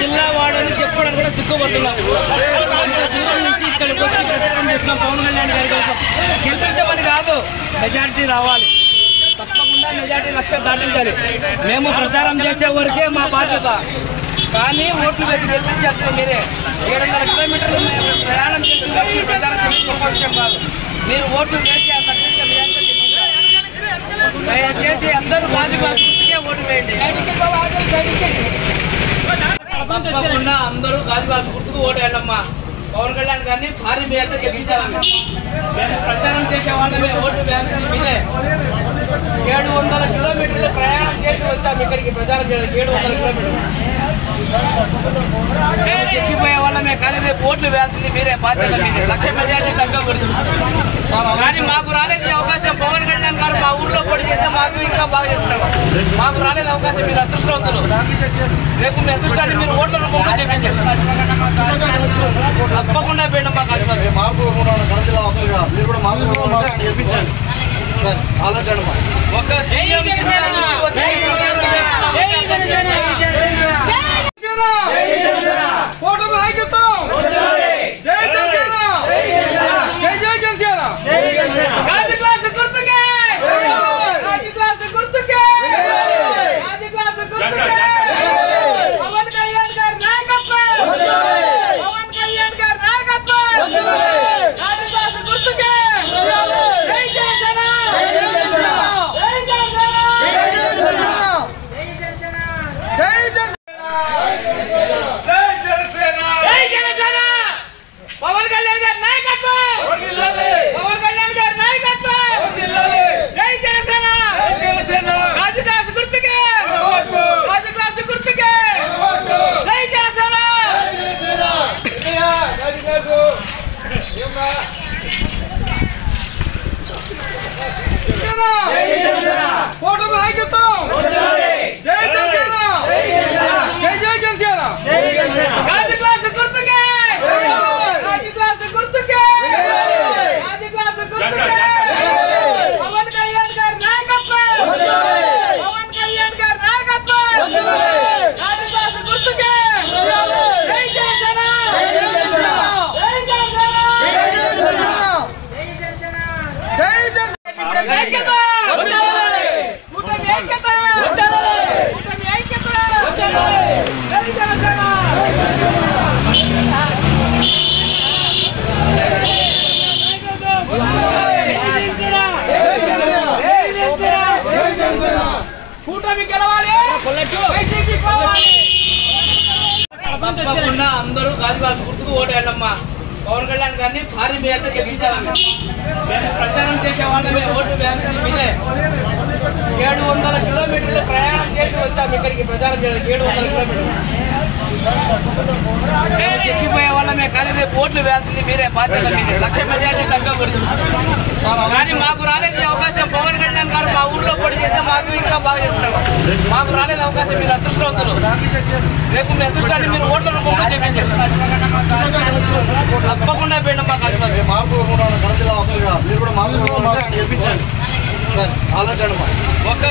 జిల్లా వాడని చెప్పుకోవడానికి కూడా సిగ్గుపడుతున్నాం. దూరం నుంచి ఇక్కడికి వచ్చి ప్రచారం చేస్తున్నాం. పవన్ కళ్యాణ్ గారి కోసం గెలిపించమని కాదు, మెజారిటీ రావాలి. తప్పకుండా మెజారిటీ 1,00,000 దాటించాలి. మేము ప్రచారం చేసే వరకే మా బాధ్యత. కానీ ఓట్లు వేసి గెలిపించేస్తే మీరే 700 కిలోమీటర్లు ప్రయాణం చేసి ప్రచారం చేసిన కాదు. మీరు ఓట్లు వేసి ఆ సర్టిఫికెట్ దయచేసి అందరూ గాజువాకే ఓటు వేయండి. తప్పకుండా అందరూ గాజువాక గుర్తుకు ఓటు వేయాలమ్మా. పవన్ కళ్యాణ్ గారిని భారీ మేరతో గెలిపించాలని మేము ప్రచారం చేసే వాళ్ళమే. ఓటు వేయాల్సింది మీరే. 700 కిలోమీటర్లు ప్రయాణం చేసి వచ్చాము ఇక్కడికి ప్రచారం చేయడానికి. 700 కిలోమీటర్లు మేము చచ్చిపోయే వాళ్ళమే. కానీ రేపు ఓట్లు వేయాల్సింది మీరే. బాధ్యత మీరే. 1,00,000 మెజార్టీ తగ్గకూడదు. కానీ మాకు రాలేదు అవకాశం. పవన్ కళ్యాణ్ గారు మా ఊర్లో పొడి చేస్తే మాకు ఇంకా బాగా చేస్తున్నారు. మాకు రాలేదు అవకాశం. మీరు అదృష్టవంతులు. రేపు మీ అదృష్టాన్ని మీరు ఓట్ల రూపంలో చేపించారు. తప్పకుండా పోయినా మాకు మార్పు మీరు కూడా మార్పు చేపించండి. ఆలోచన ఒక తప్పకుండా అందరూ గాజువాక గుర్తుకు ఓటు వేయాలమ్మా. పవన్ కళ్యాణ్ గారిని భారీ మేరతో గెలిపించాలని మేము ప్రచారం చేసే వాళ్ళమే. ఓటు వేయాల్సింది మీరే. 700 కిలోమీటర్లు ప్రయాణం చేసి వచ్చాము ఇక్కడికి ప్రచారం చేయడానికి. 700 కిలోమీటర్లు మేము చచ్చిపోయే వాళ్ళమే. కానీ రేపు ఓట్లు వేయాల్సింది మీరే. బాధ్యత మీరే. 1,00,000 మెజార్టీ తగ్గకూడదు. కానీ మాకు రాలేదు అవకాశం. పవన్ కళ్యాణ్ గారు మా ఊర్లో పొడి చేస్తే మాకు ఇంకా బాగా చేస్తున్నారు. మాకు రాలేదు అవకాశం. మీరు అదృష్టవంతులు. రేపు మీ అదృష్టాన్ని మీరు ఓట్ల రూపంలో చేపించారు. తప్పకుండా పోయినా మాకు మార్పు మీరు కూడా మార్పు చేపించండి. ఆలోచన ఒక